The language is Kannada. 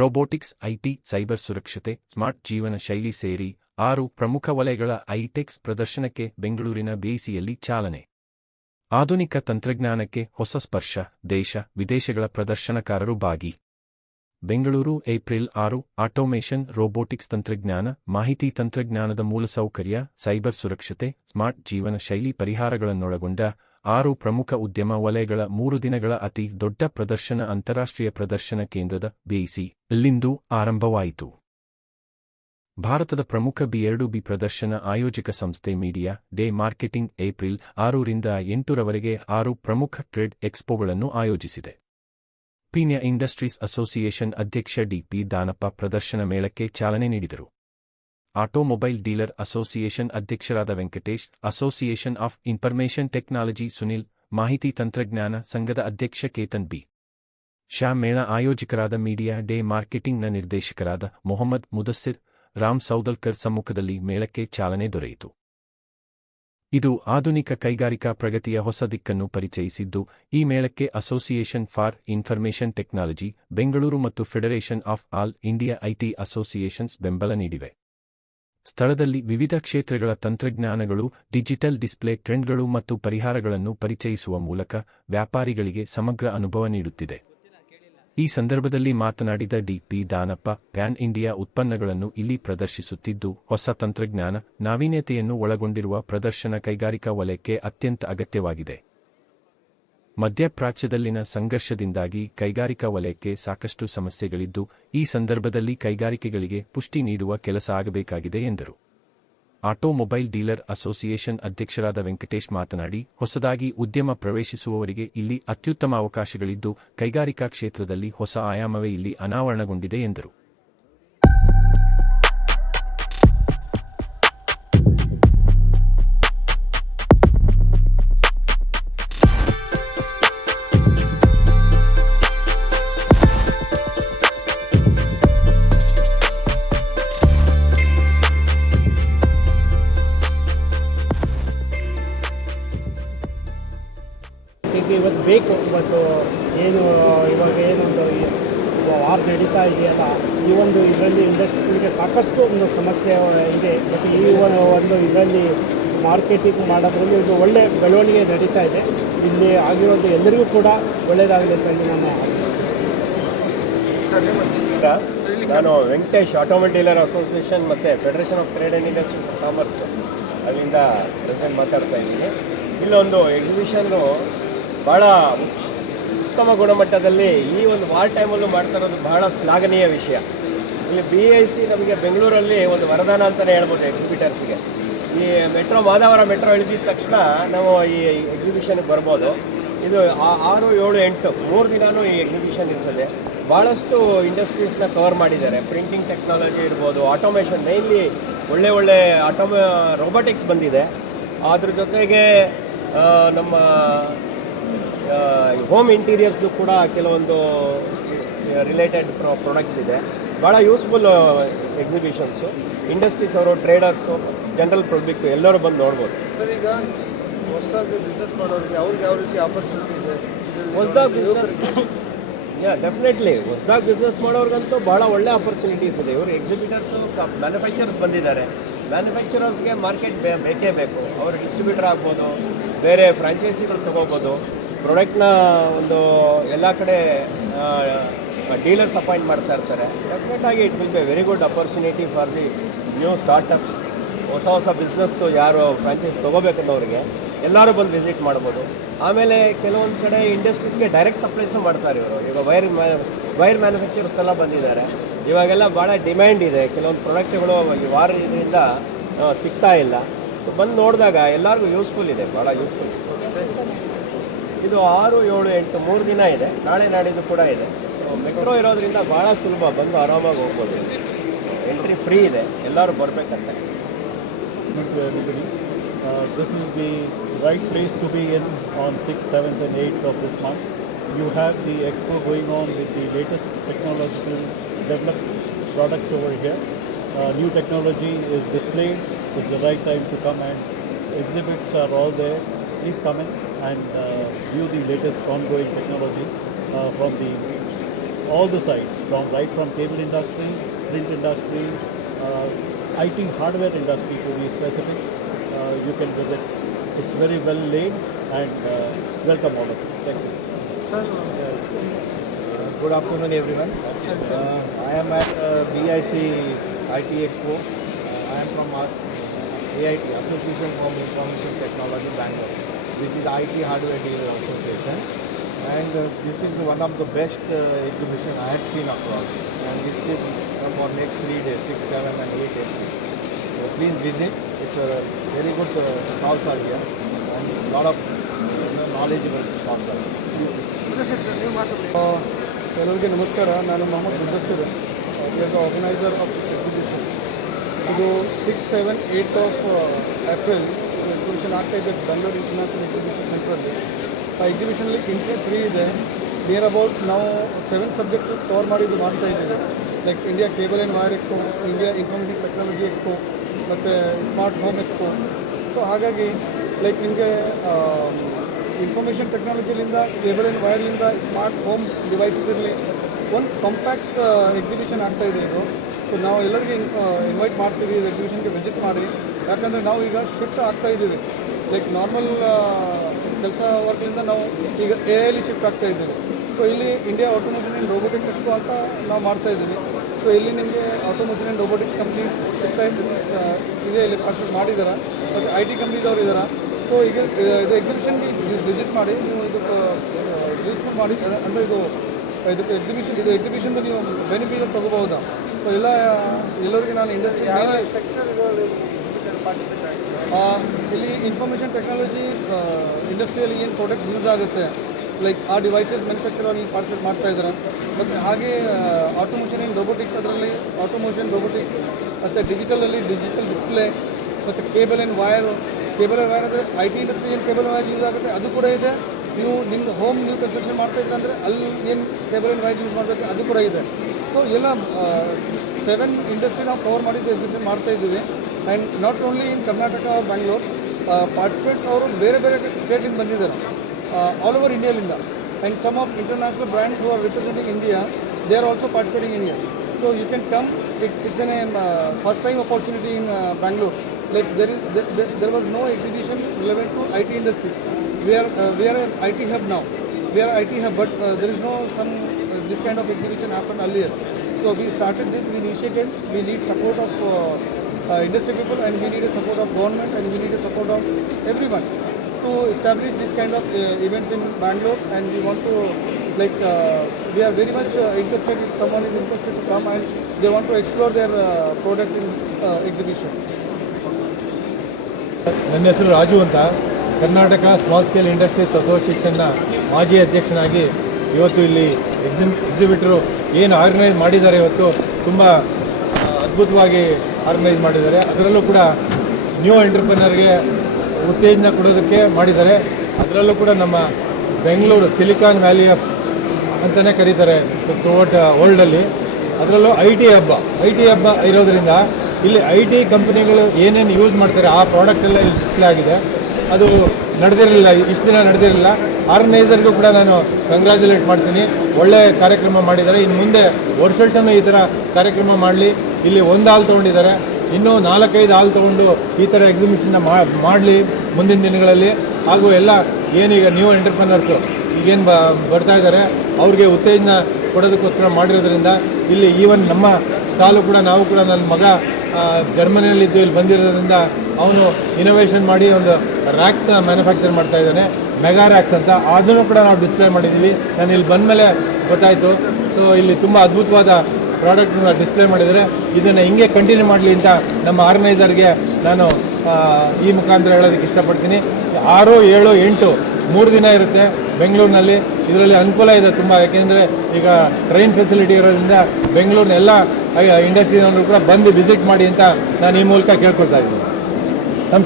ರೋಬೋಟಿಕ್ಸ್, ಐಟಿ, ಸೈಬರ್ ಸುರಕ್ಷತೆ, ಸ್ಮಾರ್ಟ್ ಜೀವನ ಶೈಲಿ ಸೇರಿ 6 ಪ್ರಮುಖ ವಲಯಗಳ ಐಟೆಕ್ಸ್ ಪ್ರದರ್ಶನಕ್ಕೆ ಬೆಂಗಳೂರಿನ ಬಿಐಸಿಯಲ್ಲಿ ಚಾಲನೆ. ಆಧುನಿಕ ತಂತ್ರಜ್ಞಾನಕ್ಕೆ ಹೊಸ ಸ್ಪರ್ಶ, ದೇಶ ವಿದೇಶಗಳ ಪ್ರದರ್ಶನಕಾರರು ಭಾಗಿ. ಬೆಂಗಳೂರು ಏಪ್ರಿಲ್ 6 ಆಟೋಮೇಷನ್, ರೋಬೋಟಿಕ್ಸ್ ತಂತ್ರಜ್ಞಾನ, ಮಾಹಿತಿ ತಂತ್ರಜ್ಞಾನದ ಮೂಲಸೌಕರ್ಯ, ಸೈಬರ್ ಸುರಕ್ಷತೆ, ಸ್ಮಾರ್ಟ್ ಜೀವನ ಶೈಲಿ ಪರಿಹಾರಗಳನ್ನೊಳಗೊಂಡ 6 ಪ್ರಮುಖ ಉದ್ಯಮ ವಲಯಗಳ 3 ದಿನಗಳ ಅತಿ ದೊಡ್ಡ ಪ್ರದರ್ಶನ ಅಂತಾರಾಷ್ಟ್ರೀಯ ಪ್ರದರ್ಶನ ಕೇಂದ್ರದ ಬಿಐಸಿ ಇಲ್ಲಿಂದು ಆರಂಭವಾಯಿತು. ಭಾರತದ ಪ್ರಮುಖ B2B ಪ್ರದರ್ಶನ ಆಯೋಜಕ ಸಂಸ್ಥೆ ಮೀಡಿಯಾ ಡೇ ಮಾರ್ಕೆಟಿಂಗ್ ಏಪ್ರಿಲ್ 6 ರಿಂದ 8 ರವರೆಗೆ 6 ಪ್ರಮುಖ ಟ್ರೇಡ್ ಎಕ್ಸ್ಪೋಗಳನ್ನು ಆಯೋಜಿಸಿದೆ. ಪೀಣ್ಯ ಇಂಡಸ್ಟ್ರೀಸ್ ಅಸೋಸಿಯೇಷನ್ ಅಧ್ಯಕ್ಷ ಡಿ.ಪಿ. ದಾನಪ್ಪ ಪ್ರದರ್ಶನ ಮೇಳಕ್ಕೆ ಚಾಲನೆ ನೀಡಿದರು. ಆಟೋಮೊಬೈಲ್ ಡೀಲರ್ ಅಸೋಸಿಯೇಷನ್ ಅಧ್ಯಕ್ಷರಾದ Venkatesh, association of information technology Sunil, ಮಾಹಿತಿ ತಂತ್ರಜ್ಞಾನ ಸಂಘದ ಅಧ್ಯಕ್ಷ ಕೇತನ್ ಬಿ. ಶಾ, ಮೇಳ ಆಯೋಜಕರಾದ ಮೀಡಿಯಾ ಡೇ ಮಾರ್ಕೆಟಿಂಗ್ನ ನಿರ್ದೇಶಕರಾದ ಮೊಹಮ್ಮದ್ ಮುದಸ್ಸಿರ್, ರಾಮ್ ಸೌದಲ್ಕರ್ ಸಮ್ಮುಖದಲ್ಲಿ ಮೇಳಕ್ಕೆ ಚಾಲನೆ ದೊರೆಯಿತು. ಇದು ಆಧುನಿಕ ಕೈಗಾರಿಕಾ ಪ್ರಗತಿಯ ಹೊಸ ದಿಕ್ಕನ್ನು ಪರಿಚಯಿಸಿದ್ದು, ಈ ಮೇಳಕ್ಕೆ association for information technology Bengaluru ಮತ್ತು federation of all India IT associations ಬೆಂಬಲ ನೀಡಿವೆ. ಸ್ಥಳದಲ್ಲಿ ವಿವಿಧ ಕ್ಷೇತ್ರಗಳ ತಂತ್ರಜ್ಞಾನಗಳು, ಡಿಜಿಟಲ್ ಡಿಸ್ಪ್ಲೇ, ಟ್ರೆಂಡ್ಗಳು ಮತ್ತು ಪರಿಹಾರಗಳನ್ನು ಪರಿಚಯಿಸುವ ಮೂಲಕ ವ್ಯಾಪಾರಿಗಳಿಗೆ ಸಮಗ್ರ ಅನುಭವ ನೀಡುತ್ತಿದೆ. ಈ ಸಂದರ್ಭದಲ್ಲಿ ಮಾತನಾಡಿದ ಡಿ.ಪಿ. ದಾನಪ್ಪ, ಪ್ಯಾನ್ ಇಂಡಿಯಾ ಉತ್ಪನ್ನಗಳನ್ನು ಇಲ್ಲಿ ಪ್ರದರ್ಶಿಸುತ್ತಿದ್ದು, ಹೊಸ ತಂತ್ರಜ್ಞಾನ, ನಾವೀನ್ಯತೆಯನ್ನು ಒಳಗೊಂಡಿರುವ ಪ್ರದರ್ಶನ ಕೈಗಾರಿಕಾ ವಲಯಕ್ಕೆ ಅತ್ಯಂತ ಅಗತ್ಯವಾಗಿದೆ. ಮಧ್ಯಪ್ರಾಚ್ಯದಲ್ಲಿನ ಸಂಘರ್ಷದಿಂದಾಗಿ ಕೈಗಾರಿಕಾ ವಲಯಕ್ಕೆ ಸಾಕಷ್ಟು ಸಮಸ್ಯೆಗಳಿದ್ದು, ಈ ಸಂದರ್ಭದಲ್ಲಿ ಕೈಗಾರಿಕೆಗಳಿಗೆ ಪುಷ್ಟಿ ನೀಡುವ ಕೆಲಸ ಆಗಬೇಕಾಗಿದೆ ಎಂದರು. ಆಟೋಮೊಬೈಲ್ ಡೀಲರ್ ಅಸೋಸಿಯೇಷನ್ ಅಧ್ಯಕ್ಷರಾದ ವೆಂಕಟೇಶ್ ಮಾತನಾಡಿ, ಹೊಸದಾಗಿ ಉದ್ಯಮ ಪ್ರವೇಶಿಸುವವರಿಗೆ ಇಲ್ಲಿ ಅತ್ಯುತ್ತಮ ಅವಕಾಶಗಳಿದ್ದು, ಕೈಗಾರಿಕಾ ಕ್ಷೇತ್ರದಲ್ಲಿ ಹೊಸ ಆಯಾಮವೇ ಇಲ್ಲಿ ಅನಾವರಣಗೊಂಡಿದೆ ಎಂದರು. ಇವತ್ತು ಬೇಕು. ಇವತ್ತು ಏನು ಇವಾಗ ಏನೊಂದು ವಾರ್ ನಡೀತಾ ಇದೆಯಲ್ಲ, ಈ ಒಂದು ಇದರಲ್ಲಿ ಇಂಡಸ್ಟ್ರಿಗೆ ಸಾಕಷ್ಟು ಒಂದು ಸಮಸ್ಯೆ ಇದೆ. ಮತ್ತು ಈ ಒಂದು ಇದರಲ್ಲಿ ಮಾರ್ಕೆಟಿಂಗ್ ಮಾಡೋದ್ರಲ್ಲಿ ಇದು ಒಳ್ಳೆ ಬೆಳವಣಿಗೆ ನಡೀತಾ ಇದೆ. ಇಲ್ಲಿ ಆಗಿರೋದು ಎಲ್ಲರಿಗೂ ಕೂಡ ಒಳ್ಳೆಯದಾಗಲಿ ಅಂತ ನಾನು ನಾನು ವೆಂಕಟೇಶ್, ಆಟೋಮೊಬೈಲ್ ಡೀಲರ್ ಅಸೋಸಿಯೇಷನ್ ಮತ್ತು federation of trade and industries of commerce ಅಲ್ಲಿಂದ ಪ್ರೆಸೆಂಟ್ ಮಾತಾಡ್ತಾ ಇದ್ದೀನಿ. ಇಲ್ಲೊಂದು ಎಕ್ಸಿಬಿಷನ್ನು ಭಾಳ ಉತ್ತಮ ಗುಣಮಟ್ಟದಲ್ಲಿ ಈ ಒಂದು ವಾರ್ ಟೈಮಲ್ಲೂ ಮಾಡ್ತಾ ಇರೋದು ಬಹಳ ಶ್ಲಾಘನೀಯ ವಿಷಯ. ಇಲ್ಲಿ BIC ನಮಗೆ ಬೆಂಗಳೂರಲ್ಲಿ ಒಂದು ವರದಾನ ಅಂತಲೇ ಹೇಳ್ಬೋದು ಎಕ್ಸಿಬಿಟರ್ಸ್ಗೆ. ಈ ಮಾದಾವರ ಮೆಟ್ರೋ ಇಳಿದಿದ ತಕ್ಷಣ ನಾವು ಈ ಎಕ್ಸಿಬಿಷನ್ಗೆ ಬರ್ಬೋದು. ಇದು 6, 7, 8 3 ದಿನವೂ ಈ ಎಕ್ಸಿಬಿಷನ್ ಇರ್ತದೆ. ಭಾಳಷ್ಟು ಇಂಡಸ್ಟ್ರೀಸ್ನ ಕವರ್ ಮಾಡಿದ್ದಾರೆ. ಪ್ರಿಂಟಿಂಗ್ ಟೆಕ್ನಾಲಜಿ ಇರ್ಬೋದು, ಆಟೋಮೇಷನ್, ಮೇಯ್ನ್ಲಿ ಒಳ್ಳೆ ರೋಬೋಟಿಕ್ಸ್ ಬಂದಿದೆ. ಅದ್ರ ಜೊತೆಗೆ ನಮ್ಮ ಹೋಮ್ ಇಂಟೀರಿಯರ್ಸ್ದು ಕೂಡ ಕೆಲವೊಂದು ರಿಲೇಟೆಡ್ ಪ್ರಾಡಕ್ಟ್ಸ್ ಇದೆ. ಭಾಳ ಯೂಸ್ಫುಲ್ ಎಕ್ಸಿಬಿಷನ್ಸು. ಇಂಡಸ್ಟ್ರೀಸ್ ಅವರು, ಟ್ರೇಡರ್ಸು, ಜನರಲ್ ಪಬ್ಲಿಕ್ ಎಲ್ಲರೂ ಬಂದು ನೋಡ್ಬೋದು. ಸರ್, ಈಗ ಹೊಸದಾಗಿ ಬಿಸ್ನೆಸ್ ಮಾಡೋರಿಗೆ ಅವ್ರಿಗೆ ಯಾವ ರೀತಿ ಆಪರ್ಚುನಿಟಿ ಇದೆ? ಹೊಸದಾಗಿ ಬಿಸ್ನೆಸ್ ಡೆಫಿನೆಟ್ಲಿ ಹೊಸದಾಗಿ ಬಿಸ್ನೆಸ್ ಮಾಡೋರಿಗಂತೂ ಭಾಳ ಒಳ್ಳೆ ಆಪರ್ಚುನಿಟೀಸ್ ಇದೆ. ಇವರು ಎಕ್ಸಿಬಿಟರ್ಸು, ಮ್ಯಾನುಫ್ಯಾಕ್ಚರರ್ಸ್ ಬಂದಿದ್ದಾರೆ. ಮ್ಯಾನುಫ್ಯಾಕ್ಚರರ್ಸ್ಗೆ ಮಾರ್ಕೆಟ್ ಬೇಕೇ ಬೇಕು. ಅವರು ಡಿಸ್ಟ್ರಿಬ್ಯೂಟರ್ ಆಗ್ಬೋದು, ಬೇರೆ ಫ್ರಾಂಚೈಸಿಗಳು ತೊಗೋಬೋದು. ಪ್ರಾಡಕ್ಟ್ನ ಒಂದು ಎಲ್ಲ ಕಡೆ ಡೀಲರ್ಸ್ ಅಪಾಯಿಂಟ್ ಮಾಡ್ತಾ ಇರ್ತಾರೆ. ಡೆಫಿನೆಟಾಗಿ it will be very good opportunity for the new startups. ಹೊಸ ಬಿಸ್ನೆಸ್ಸು ಯಾರು ಫ್ರಾಂಚೈಸ್ ತೊಗೋಬೇಕನ್ನೋರಿಗೆ ಎಲ್ಲರೂ ಬಂದು ವಿಸಿಟ್ ಮಾಡ್ಬೋದು. ಆಮೇಲೆ ಕೆಲವೊಂದು ಕಡೆ ಇಂಡಸ್ಟ್ರೀಸ್ಗೆ ಡೈರೆಕ್ಟ್ ಸಪ್ಲೈಸು ಮಾಡ್ತಾರೆ ಇವರು. ಈಗ ವೈರ್ ಮ್ಯಾನುಫ್ಯಾಕ್ಚರ್ಸ್ ಎಲ್ಲ ಬಂದಿದ್ದಾರೆ. ಇವಾಗೆಲ್ಲ ಭಾಳ ಡಿಮ್ಯಾಂಡ್ ಇದೆ. ಕೆಲವೊಂದು ಪ್ರಾಡಕ್ಟ್ಗಳು ಈ ವಾರ ಇದರಿಂದ ಸಿಗ್ತಾ ಇಲ್ಲ. ಸೊ ಬಂದು ನೋಡಿದಾಗ ಎಲ್ಲರಿಗೂ ಯೂಸ್ಫುಲ್ ಇದೆ, ಭಾಳ ಯೂಸ್ಫುಲ್. ಇದು 6, 7, 8 3 ದಿನ ಇದೆ. ನಾಳೆ ನಾಡಿದ್ದು ಕೂಡ ಇದೆ. ಸೊ ಮೆಟ್ರೋ ಇರೋದ್ರಿಂದ ಭಾಳ ಸುಲಭ, ಬಂದು ಆರಾಮಾಗಿ ಹೋಗ್ಬೋದು. ಎಂಟ್ರಿ ಫ್ರೀ ಇದೆ, ಎಲ್ಲರೂ ಬರಬೇಕಂತ. This is the right place to be in on 6th, 7th and 8th of this month. You have the expo going on with the latest technological developed products over here. New technology is displayed. It's the right time to come, and exhibits are all there. Please come in and view the latest ongoing technologies from the all the sides, from cable industry, print industry, IT hardware industry to be specific. You can visit. It's very well laid, and welcome all of you. Thank you. Good afternoon, everyone. I am at BIC IT Expo. I am from AIT, Association for Information Technology, Bangalore, which is IT Hardware Dealer Association. And this is one of the best exhibition I have seen across. And this is for next 3 days, 6, 7 and 8 April. Please visit. It's a very good stalls are here and a lot of knowledgeable stalls are here. ಎಲ್ಲರಿಗೆ ನಮಸ್ಕಾರ. ನಾನು Mohammed Mudassir, organiser of this exhibition. ಇದು 6, 7, 8 ಆಫ್ ಏಪ್ರಿಲ್ ಎಕ್ಸಿಬಿಷನ್ ಆಗ್ತಾಯಿದೆ ಬೆಂಗಳೂರು ಇಂಟರ್ನ್ಯಾಷನಲ್ ಎಕ್ಸಿಬಿಷನ್ ಸೆಂಟ್ರಲ್ಲಿ. ಆ ಎಕ್ಸಿಬಿಷನಲ್ಲಿ ಇಂಟ್ರಿ ಫ್ರೀ ಇದೆ. ನಿಯರ್ ಅಬೌಟ್ ನಾವು 7 ಸಬ್ಜೆಕ್ಟ್ ಕವರ್ ಮಾಡಿದ್ದು ಮಾಡ್ತಾ ಇದ್ದೀವಿ. Like India cable and wire expo, India informatic technology expo ಮತ್ತು ಸ್ಮಾರ್ಟ್ ಹೋಮ್ ಎಕ್ಸ್ಪೋ. ಸೊ ಹಾಗಾಗಿ ಲೈಕ್ ನಿಮಗೆ ಇನ್ಫಾರ್ಮೇಷನ್ ಟೆಕ್ನಾಲಜಿಲಿಂದ, ಕೇಬಲ್ ಆ್ಯಂಡ್ ವೈರ್ಲಿಂದ ಸ್ಮಾರ್ಟ್ ಹೋಮ್ ಡಿವೈಸಸ್ ಇರಲಿ, ಒಂದು ಕಾಂಪ್ಯಾಕ್ಟ್ ಎಕ್ಸಿಬಿಷನ್ ಆಗ್ತಾಯಿದೆ ಇದು. ಸೊ ನಾವು ಎಲ್ಲರಿಗೆ ಇನ್ವೈಟ್ ಮಾಡ್ತೀವಿ ಎಕ್ಸಿಬಿಷನ್ಗೆ ವಿಸಿಟ್ ಮಾಡಿ. ಯಾಕಂದರೆ ನಾವು ಈಗ ಶಿಫ್ಟ್ ಆಗ್ತಾಯಿದ್ದೀವಿ. ಲೈಕ್ ನಾರ್ಮಲ್ ಕೆಲಸ ವರ್ಕ್ಲಿಂದ ನಾವು ಈಗ AI ಶಿಫ್ಟ್ ಆಗ್ತಾಯಿದ್ದೀವಿ. ಸೊ ಇಲ್ಲಿ ಇಂಡಿಯಾ ಆಟೋಮೋಷನ್ ಆ್ಯಂಡ್ ರೋಬೋಟಿಕ್ಸ್ ಎಕ್ಸ್ಪೋ ಅಂತ ನಾವು ಮಾಡ್ತಾಯಿದ್ದೀವಿ. ಸೊ ಇಲ್ಲಿ ನಿಮಗೆ ಆಟೋಮೋಷನ್ ಆ್ಯಂಡ್ ರೋಬೋಟಿಕ್ಸ್ ಕಂಪ್ನೀಸ್ ಸಿಗ್ತಾ ಇದೆ, ಇಲ್ಲಿ ಪಾರ್ಟಿಸಿಪೇಟ್ ಮಾಡಿದ್ದಾರೆ, ಮತ್ತು IT ಕಂಪ್ನೀದವ್ರು ಇದ್ದಾರೆ. ಸೊ ಈಗ ಇದು ಎಕ್ಸಿಬಿಷನ್ಗೆ ವಿಸಿಟ್ ಮಾಡಿ ನೀವು ಇದಕ್ಕೆ ಯೂಸ್ಫುಲ್ ಮಾಡಿ. ಅಂದರೆ ಇದಕ್ಕೆ ಎಕ್ಸಿಬಿಷನ್ದು ನೀವು ಬೆನಿಫಿಟ್ ತೊಗೋಬಹುದಾ. ಸೊ ಎಲ್ಲರಿಗೆ ನಾನು ಇಂಡಸ್ಟ್ರಿ ಇಲ್ಲಿ ಇನ್ಫಾರ್ಮೇಷನ್ ಟೆಕ್ನಾಲಜಿ ಇಂಡಸ್ಟ್ರಿಯಲ್ಲಿ ಏನು ಪ್ರಾಡಕ್ಟ್ಸ್ ಯೂಸ್ ಆಗುತ್ತೆ, ಲೈಕ್ ಆ ಡಿವೈಸಸ್ ಮ್ಯಾನುಫ್ಯಾಕ್ಚರಲ್ಲಿ ಪಾರ್ಟಿಸಿಪೇಟ್ ಮಾಡ್ತಾ ಇದ್ದಾರೆ. ಮತ್ತು ಹಾಗೆ ಆಟೋಮೋಷನ್ ಆ್ಯಂಡ್ ರೋಬೋಟಿಕ್ಸ್, ಅದರಲ್ಲಿ ಆಟೋಮೋಷನ್ ರೋಬೋಟಿಕ್ಸ್ ಮತ್ತು ಡಿಜಿಟಲ್ ಡಿಸ್ಪ್ಲೇ ಮತ್ತು ಕೇಬಲ್ ಆ್ಯಂಡ್ ವೈರ್ ಅಂದರೆ IT ಇಂಡಸ್ಟ್ರಿ ಏನು ಕೇಬಲ್ ವೈರ್ ಯೂಸ್ ಆಗುತ್ತೆ ಅದು ಕೂಡ ಇದೆ. ನೀವು ನಿಮ್ದು ಹೋಮ್ ನೀವು ಕನ್ಸ್ಟ್ರಕ್ಷನ್ ಮಾಡ್ತಾಯಿದ್ರೆ ಅಂದರೆ ಅಲ್ಲಿ ಏನು ಕೇಬಲ್ ಆ್ಯಂಡ್ ವೈರ್ ಯೂಸ್ ಮಾಡಬೇಕು ಅದು ಕೂಡ ಇದೆ. ಸೊ ಎಲ್ಲ 7 ಇಂಡಸ್ಟ್ರಿ ನಾವು ಕವರ್ ಮಾಡಿದ್ದು ಎಕ್ಸಿಬಿಷನ್ ಮಾಡ್ತಾಯಿದ್ದೀವಿ. And not only in Karnataka Bangalore, participates ಅವರು ಬೇರೆ ಬೇರೆ ಸ್ಟೇಟಿಂದ ಬಂದಿದ್ದಾರೆ, ಆಲ್ ಓವರ್ ಇಂಡಿಯಾಲಿಂದ. And some of international brands who are representing India, they are also participating in here. So you can come. It's an first time opportunity in Bangalore. Like there was no exhibition relevant to IT industry. We are an IT hub now. We are an IT hub, but there is no this kind of exhibition happened earlier. So we started this. We initiated. We need support of industry people, and we need a support of government, and we need a support of everyone to establish this kind of events in Bangalore. And we want to we are very much interested if someone is interested to come and they want to explore their products in this exhibition. ನನ್ನ ಹೆಸರು ರಾಜು ಅಂತ, ಕರ್ನಾಟಕ ಸ್ಮಾಲ್ ಸ್ಕೇಲ್ ಇಂಡಸ್ಟ್ರೀಸ್ ಅಸೋಸಿಯೇಷನ್ನ ಮಾಜಿ ಅಧ್ಯಕ್ಷನಾಗಿ ಇವತ್ತು ಇಲ್ಲಿ ಎಕ್ಸಿಬಿಟ್ರು ಏನು ಆರ್ಗನೈಸ್ ಮಾಡಿದ್ದಾರೆ, ಇವತ್ತು ತುಂಬ ಅದ್ಭುತವಾಗಿ ಆರ್ಗನೈಸ್ ಮಾಡಿದ್ದಾರೆ. ಅದರಲ್ಲೂ ಕೂಡ ನ್ಯೂ ಎಂಟರ್ಪ್ರಿನರ್ಗೆ ಉತ್ತೇಜನ ಕೊಡೋದಕ್ಕೆ ಮಾಡಿದ್ದಾರೆ. ಅದರಲ್ಲೂ ಕೂಡ ನಮ್ಮ ಬೆಂಗಳೂರು ಸಿಲಿಕಾನ್ ವ್ಯಾಲಿ ಅಂತಲೇ ಕರೀತಾರೆ ಥ್ರೂಔಟ್ ವರ್ಲ್ಡಲ್ಲಿ. ಅದರಲ್ಲೂ IT ಹಬ್ಬ ಇರೋದರಿಂದ ಇಲ್ಲಿ IT ಕಂಪ್ನಿಗಳು ಏನೇನು ಯೂಸ್ ಮಾಡ್ತಾರೆ ಆ ಪ್ರಾಡಕ್ಟೆಲ್ಲ ಇಲ್ಲಿ ಡಿಸ್ಪ್ಲೇ ಆಗಿದೆ. ಅದು ನಡೆದಿರಲಿಲ್ಲ, ಇಷ್ಟು ದಿನ ನಡೆದಿರಲಿಲ್ಲ. ಆರ್ಗನೈಸರ್ಗೂ ಕೂಡ ನಾನು ಕಂಗ್ರ್ಯಾಚುಲೇಟ್ ಮಾಡ್ತೀನಿ, ಒಳ್ಳೆಯ ಕಾರ್ಯಕ್ರಮ ಮಾಡಿದ್ದಾರೆ. ಇನ್ನು ಮುಂದೆ ವರ್ಷ ಈ ಥರ ಕಾರ್ಯಕ್ರಮ ಮಾಡಲಿ. ಇಲ್ಲಿ ಒಂದು ಹಾಲ್ ತೊಗೊಂಡಿದ್ದಾರೆ, ಇನ್ನೂ 4-5 ಹಾಲ್ ತೊಗೊಂಡು ಈ ಥರ ಎಕ್ಸಿಬಿಷನ್ನ ಮಾಡಲಿ ಮುಂದಿನ ದಿನಗಳಲ್ಲಿ. ಹಾಗೂ ಎಲ್ಲ ಏನೀಗ ನ್ಯೂ ಎಂಟರ್ಪ್ರಿನರ್ಸು ಈಗೇನು ಬರ್ತಾ ಇದ್ದಾರೆ ಅವ್ರಿಗೆ ಉತ್ತೇಜನ ಕೊಡೋದಕ್ಕೋಸ್ಕರ ಮಾಡಿರೋದ್ರಿಂದ ಇಲ್ಲಿ ಈವನ್ ನಮ್ಮ ಸ್ಟಾಲು ಕೂಡ ನಾವು ಕೂಡ ನನ್ನ ಮಗ ಜರ್ಮನಿಯಲ್ಲಿದ್ದು ಇಲ್ಲಿ ಬಂದಿರೋದ್ರಿಂದ ಅವನು ಇನೋವೇಷನ್ ಮಾಡಿ ಒಂದು ರ್ಯಾಕ್ಸ್ನ ಮ್ಯಾನುಫ್ಯಾಕ್ಚರ್ ಮಾಡ್ತಾ ಇದ್ದಾನೆ, ಮೆಗಾ ರ್ಯಾಕ್ಸ್ ಅಂತ. ಅದನ್ನು ಕೂಡ ನಾವು ಡಿಸ್ಪ್ಲೇ ಮಾಡಿದ್ದೀವಿ. ನಾನು ಇಲ್ಲಿ ಬಂದ ಮೇಲೆ ಗೊತ್ತಾಯಿತು. ಸೊ ಇಲ್ಲಿ ತುಂಬ ಅದ್ಭುತವಾದ ಪ್ರಾಡಕ್ಟ್ನ ಡಿಸ್ಪ್ಲೇ ಮಾಡಿದರೆ ಇದನ್ನು ಹಿಂಗೆ ಕಂಟಿನ್ಯೂ ಮಾಡಲಿ ಅಂತ ನಮ್ಮ ಆರ್ಗನೈಸರ್ಗೆ ನಾನು ಈ ಮುಖಾಂತರ ಹೇಳೋದಕ್ಕೆ ಇಷ್ಟಪಡ್ತೀನಿ. 6, 7, 8 3 ದಿನ ಇರುತ್ತೆ ಬೆಂಗಳೂರಿನಲ್ಲಿ. ಇದರಲ್ಲಿ ಅನುಕೂಲ ಇದೆ ತುಂಬ, ಯಾಕೆಂದರೆ ಈಗ ಟ್ರೈನ್ ಫೆಸಿಲಿಟಿ ಇರೋದ್ರಿಂದ ಬೆಂಗಳೂರಿನ ಎಲ್ಲ ಇಂಡಸ್ಟ್ರಿಯವರು ಕೂಡ ಬಂದು ವಿಸಿಟ್ ಮಾಡಿ ಅಂತ ನಾನು ಈ ಮೂಲಕ ಕೇಳ್ಕೊಳ್ತಾ ಇದ್ದೀನಿ.